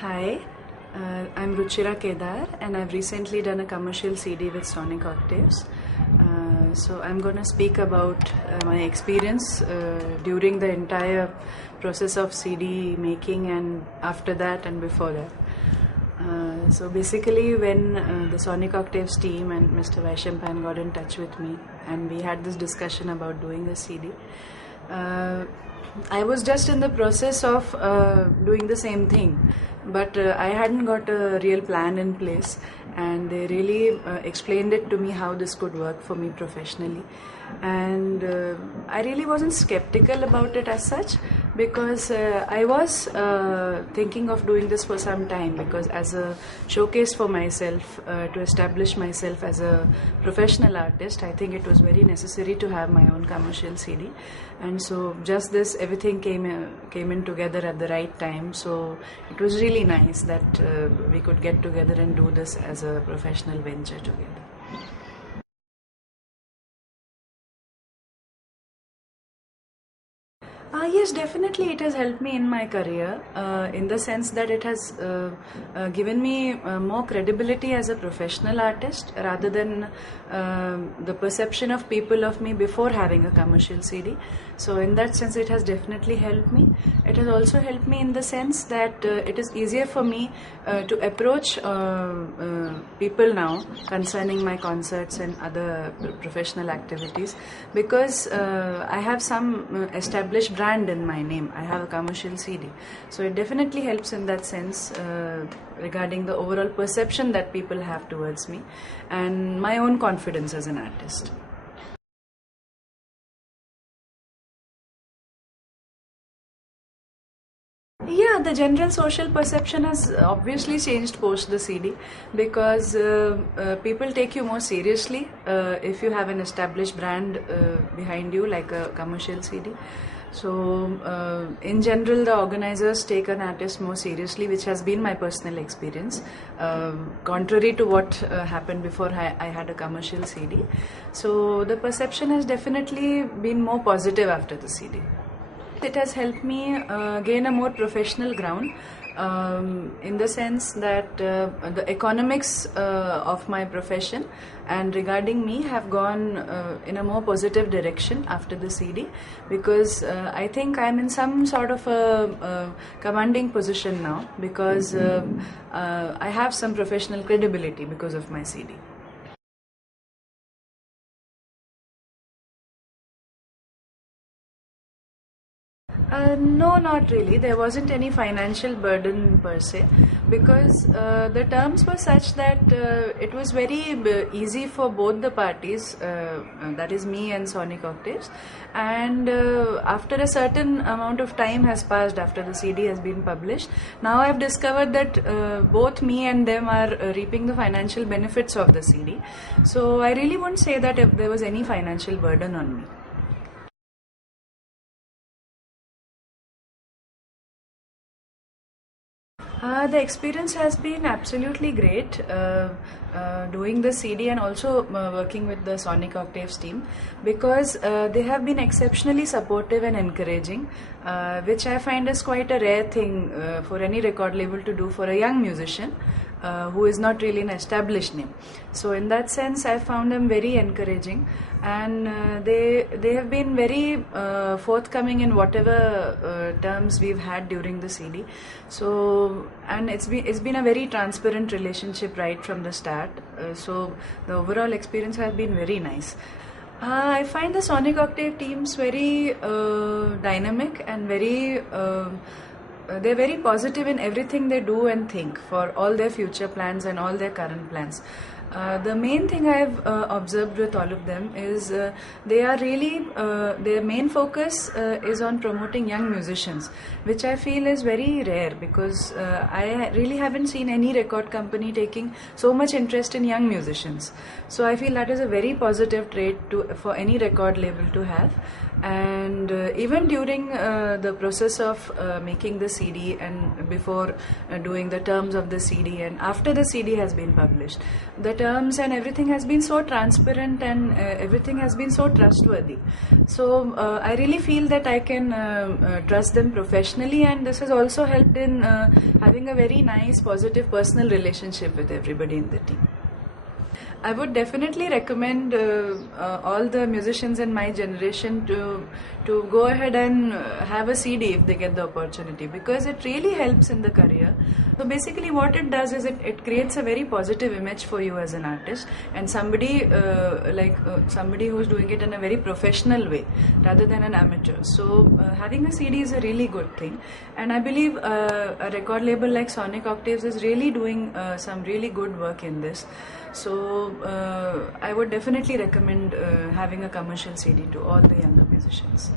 Hi, I'm Ruchira Kedar and I've recently done a commercial CD with Sonic Octaves. So I'm going to speak about my experience during the entire process of CD making and after that and before that. So basically when the Sonic Octaves team and Mr. Vaishampayan got in touch with me and we had this discussion about doing a CD, I was just in the process of doing the same thing, but I hadn't got a real plan in place, and they really explained it to me how this could work for me professionally. And I really wasn't skeptical about it as such, because I was thinking of doing this for some time, because as a showcase for myself, to establish myself as a professional artist, I think it was very necessary to have my own commercial CD. And so just this, everything came in together at the right time. So it was really nice that we could get together and do this as a professional venture together. Yes, definitely it has helped me in my career, in the sense that it has given me more credibility as a professional artist, rather than the perception of people of me before having a commercial CD. So in that sense it has definitely helped me. It has also helped me in the sense that it is easier for me to approach people now concerning my concerts and other professional activities, because I have some established brand in my name. I have a commercial CD, so it definitely helps in that sense regarding the overall perception that people have towards me and my own confidence as an artist. Yeah, the general social perception has obviously changed post the CD, because people take you more seriously if you have an established brand behind you, like a commercial CD. So in general, the organizers take an artist more seriously, which has been my personal experience, contrary to what happened before I had a commercial CD. So the perception has definitely been more positive after the CD. It has helped me gain a more professional ground, in the sense that the economics of my profession and regarding me have gone in a more positive direction after the CD, because I think I'm in some sort of a commanding position now, because I have some professional credibility because of my CD. No, not really. There wasn't any financial burden per se, because the terms were such that it was very easy for both the parties, that is me and Sonic Octaves. And after a certain amount of time has passed after the CD has been published, now I've discovered that both me and them are reaping the financial benefits of the CD. So I really won't say that if there was any financial burden on me. The experience has been absolutely great, doing the CD and also working with the Sonic Octaves team, because they have been exceptionally supportive and encouraging, which I find is quite a rare thing for any record label to do for a young musician who is not really an established name. So in that sense, I found them very encouraging, and they have been very forthcoming in whatever terms we've had during the CD. So, and it's been a very transparent relationship right from the start. So the overall experience has been very nice. I find the Sonic Octave teams very dynamic and very they're very positive in everything they do and think for all their future plans and all their current plans. The main thing I've observed with all of them is they are really, their main focus is on promoting young musicians, which I feel is very rare, because I really haven't seen any record company taking so much interest in young musicians. So I feel that is a very positive trait for any record label to have. And even during the process of making the CD and before doing the terms of the CD and after the CD has been published, the terms and everything has been so transparent and everything has been so trustworthy. So I really feel that I can trust them professionally, and this has also helped in having a very nice, positive personal relationship with everybody in the team. I would definitely recommend all the musicians in my generation to go ahead and have a CD if they get the opportunity, because it really helps in the career. So basically what it does is it creates a very positive image for you as an artist, and somebody somebody who's doing it in a very professional way rather than an amateur. So having a CD is a really good thing, and I believe a record label like Sonic Octaves is really doing some really good work in this. So I would definitely recommend having a commercial CD to all the younger musicians.